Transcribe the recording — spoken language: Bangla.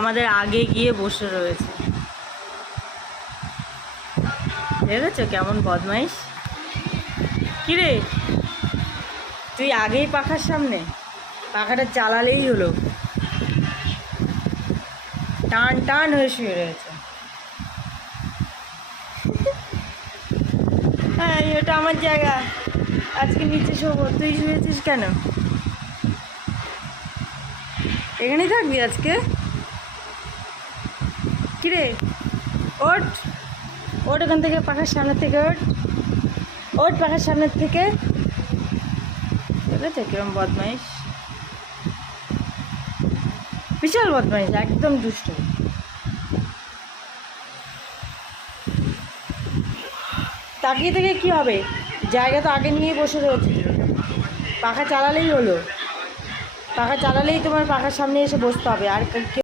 আমাদের আগে গিয়ে বসে রয়েছে। দেখেছো কেমন বদমাইশ? কিরে তুই আগেই পাখার সামনে, পাখাটা চালালেই হলো, টান টান হয়ে শুয়ে রয়েছে। হ্যাঁ এটা আমার জায়গা, আজকে নিচে শোবো, তুই শুয়েছিস কেন? এখানেই থাকবি আজকে? কিরে ওঠ ওঠ এখান থেকে, পাখার সামনের থেকে ওঠ, ওঠ পাখার সামনের থেকে। বুঝেছে কিরম বদমাইশ, বিশাল বদমাইশ, একদম দুষ্ট। তাকিয়ে থেকে কি হবে, জায়গা তো আগে নিয়ে বসে রয়েছে, পাখা চালালেই হলো, পাখা চালালেই তোমার পাখার সামনে এসে বসতে হবে। আর